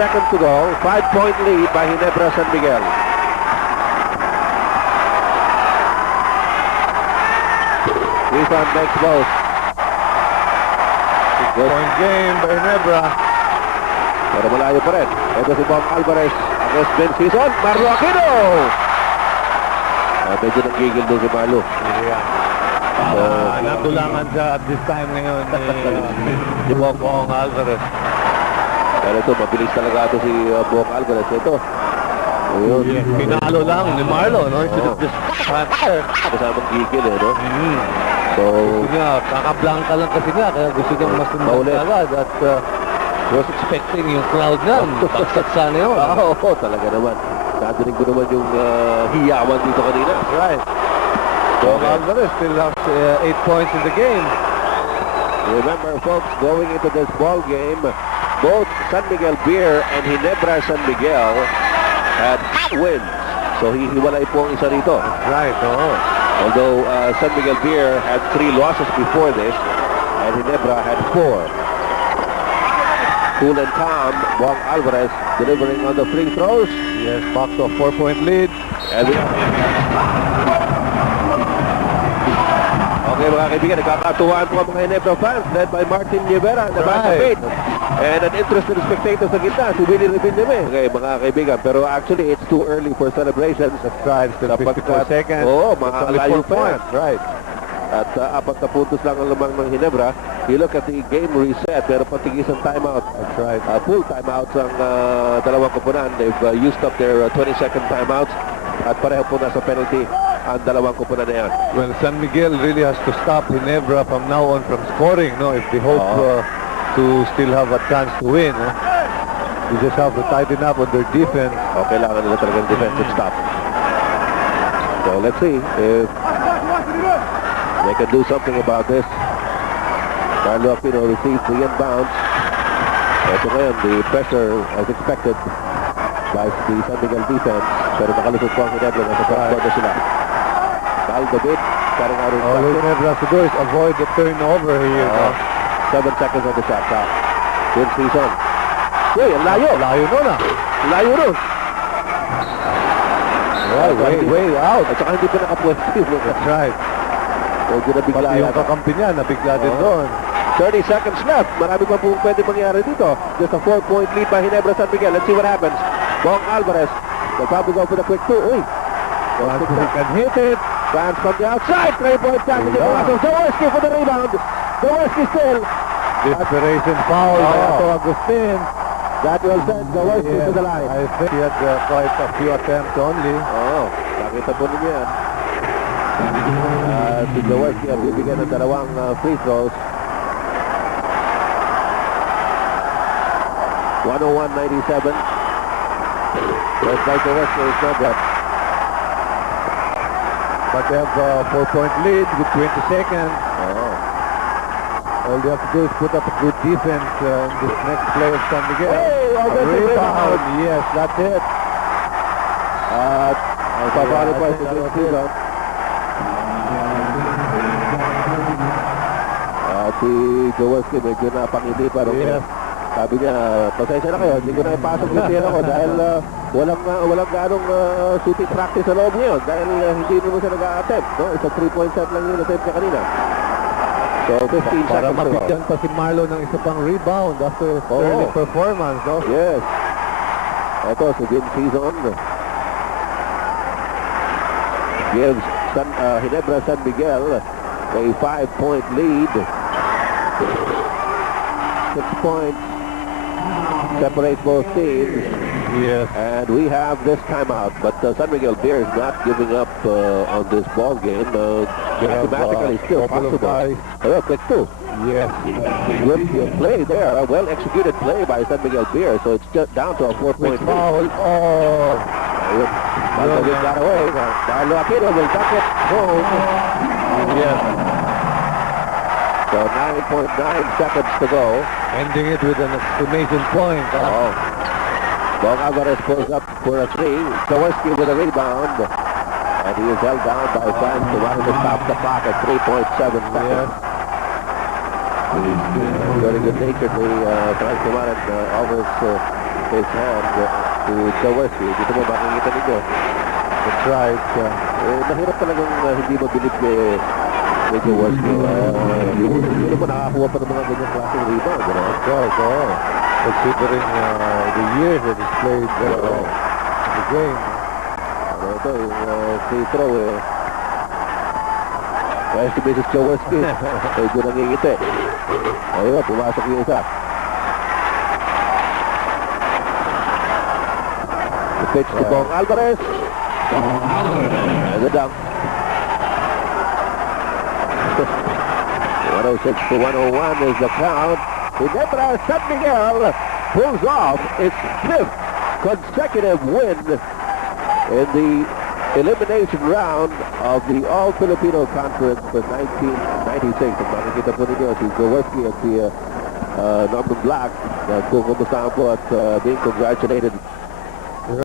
seconds to go. 5-point lead by Ginebra San Miguel. Quezon makes both. Point game by Ginebra. Pero malayo pa rin. Ito si Bong Alvarez against Ben Quezon. Marlo Aquino! Medyo nanggigil doon si Marlo. Yeah. Natulangan siya at this time ngayon Si Bong. Bong Alvarez. Pero ito, mabilis talaga ito si Bong Alvarez. Ito. Ayun. Pinalo lang ni Marlo, no? Instead of just transfer. Kasamang gigil eh, no? So, Gusto niya, kakablanka lang kasi niya, kaya gusto niyang masunod agad. At was expecting yung crowd niyan. Baksak sana yun. oo, talaga naman. Nadinig ko naman yung hiyawan dito kanina. Right. Bong Alvarez still has 8 points in the game. Remember, folks, going into this ball game, both San Miguel Beer and Ginebra San Miguel had wins. So, hihiwalay po ang isa rito. Right, oo. Although San Miguel Beer had 3 losses before this, and Ginebra had 4. Cool and calm, Bong Alvarez delivering on the free throws. Yes, back to a 4-point lead. And okay, mga kaibigan, nagkakatuwaan po ang mga Ginebra fans led by Martin Rivera and the Right. and an interested spectator sa gitna, si Willie Revillame. Okay, mga kaibigan, pero actually it's too early for celebrations. That's right, still 54 seconds. Oo, It's mga only layo 4 pa. points. Right. At 4 na puntos lang ang lamang ng Ginebra. You look at the game reset, pero patigis ang timeout. That's right. Full timeouts ang dalawang koponan. They've used up their 20-second timeouts. At pareho po nasa penalty ang dalawang koponan na yan. Well, San Miguel really has to stop Ginebra from now on from scoring, no? If they hope to still have a chance to win, no? You just have to tighten up on their defense. Kailangan nila talagang defensive stop. So let's see if they can do something about this. Carlo Aquino receives the inbounds. Ito ngayon, the pressure as expected by the San Miguel defense. Pero nakalusot po ang Ginebra. Nasa front court na sila. Baldobit, carrying out his All Ginebra has to do is avoid the turnover here. No? 7 seconds on the shot clock. Good season. Uy, ang layo. Layo nun ah. Layo nun. Way out. At saka hindi pa nakapwesto. That's right. Medyo nabigla Pati yung yata. kakampi niya, nabigla din doon. 30 seconds left. Marami pa po pwede mangyari dito. Just a 4-point lead by Ginebra San Miguel. Let's see what happens. Bong Alvarez. They'll probably go for the quick 2. Uy. He can hit it. Fans from the outside. 3-point shot. Zaworski for the rebound. Zaworski still. Desperation foul by Ato Agustin. That will send Zaworski to the line. I think he had quite a few attempts only. Nakita po ninyo yan. Si Zaworski ang bibigyan ng dalawang free throws. 101-97. First by Zaworski is not good. But they have a 4-point lead with 20 seconds. All they have to do is put up a good defense in this next play of San Miguel. Hey, offensive rebound. Yes, that's it. Ang papalo pa ito sa season. Si Zaworski medyo napangiti pa rin. Yes. Sabi niya, pasensya na kayo, hindi ko na ipasok yung tira ko dahil walang ganong shooting practice sa loob ngayon dahil hindi naman siya nag-a-attempt. No? Isa 3-point shot lang yung attempt niya kanina. So 15 Para seconds to go. mabigyan pa si Marlo ng isa pang rebound after early performance. No? Yes. Ito, si Vin Season gives Ginebra San Miguel a 5-point lead. 6 points separates both teams. Yes. And we have this timeout, but San Miguel Beer is not giving up on this ball game. Mathematically still possible. Quick 2. Yes. Good play there. A well-executed play by San Miguel Beer, so it's just down to a 4-point foul. Baldovit got away. Carlo Aquino will duck it home. Yes. So 9.9 seconds to go. Ending it with an exclamation point. Bong Alvarez pulls up for a 3. Zaworski with a rebound. And he is held down by fans who wanted to stop the clock at 3.7 seconds. Very good naturedly, trying to run it. Alvarez his hand to Jaworski. Dito mo makikita ninyo. That's right. Mahirap talagang hindi mabilib kay Jaworski. Hindi mo nakakuha pa ng mga ganyang klaseng rebound. That's right. Considering the years that he's played in the game. Ito, yung free throw Kaya si Mrs. Jaworski. Medyo nangingiti. Ayun, pumasok yung isa. The pitch to Bong Alvarez. Good dunk. 106 to 101 is the count. Ginebra San Miguel pulls off its 5th consecutive win in the elimination round of the All-Filipino Conference for 1996. At makikita po ninyo si Jaworski at si Norman Black kung kumustahan po at being congratulated